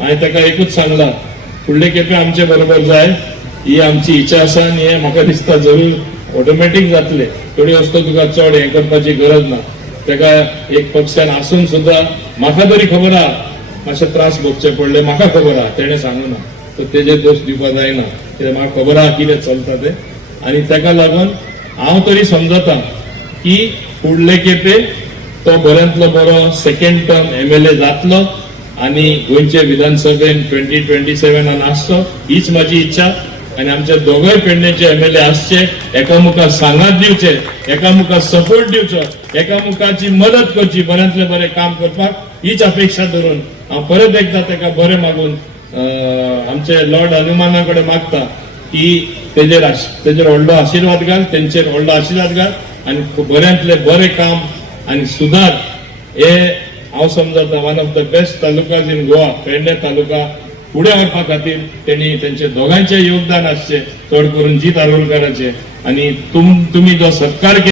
हांवें ताका एकूच सांगला, फुडले खेपे आमचे बरोबर जाय, ही आमची इच्छा आसा आनी हे म्हाका दिसता जरूर ऑटोमॅटीक जातले. थोडी वस्तू तुका चड हें करपाची गरज ना. ताका एक पक्षान आसून सुद्धा म्हाका तरी खबर आहा मातशे त्रास भोगचे पडले, म्हाका खबर आहा, तेणें सांगूना, तर तेजे दोश दिवपा जायना, कित्याक म्हाका खबर आहा कितें चलता तें. आनी ताका लागून हांव तरी समजता की फुडले खेपे तो बऱ्यांतलो बरो सेकंड टर्म MLA जातलो आनी गोंयचे विधानसभेन 2027 आसचो, हीच म्हाजी इच्छा. आनी आमचे दोगय पेडणेचे MLA आसचे, एकामुखार सांगात दिवचे, एकामुखार सपोर्ट दिवचो, एकामुखाची मदत करची, बऱ्यांतले बरें काम करपाक, हीच अपेक्षा धरून हांव परत एकदा ताका बरें मागून आमचे लॉर्ड हनुमाना कडेन मागता की तेजेर व्हडलो आशिर्वाद घाल, तेंचेर व्हडलो आशिर्वाद घाल आनी बऱ्यांतले बरें काम आनी सुदार हे हांव समजता one of the best talukas in Goa. Pedne taluka फुडें व्हरपा खातीर तेणी तेंचे दोगांचे योगदान आसचें, चड करून जीत आरोलकरांचे. आनी तुमी जो सत्कार